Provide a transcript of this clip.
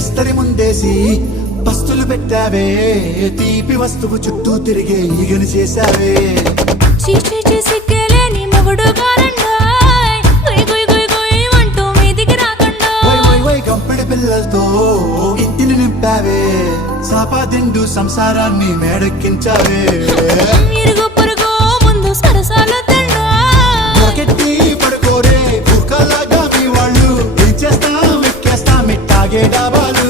బిస్తరి ముందేసి పస్తులు పెట్టావే తీపి వస్తువు చుట్టూ తిరిగే ఈగని చేశావే చీచీ సిగ్గలేని మొగుడు కారండాయ్ గుయ్ గుయ్ గుయ్ గుయ్ అంటూ మీదికి రాకుండా గంపెడి పిల్లలతో ఇంటిని నింపావే సాపాదిండు సంసారాన్ని మేడెక్కించావే ఇరుగు పొరుగు ముందు సరసాల తండా రాకెట్టి పడుకోరే కుక్కలాగా మీ వాళ్ళు ఏం చేస్తాం ఎక్కేస్తాం ఇట్టాగే డాబాలు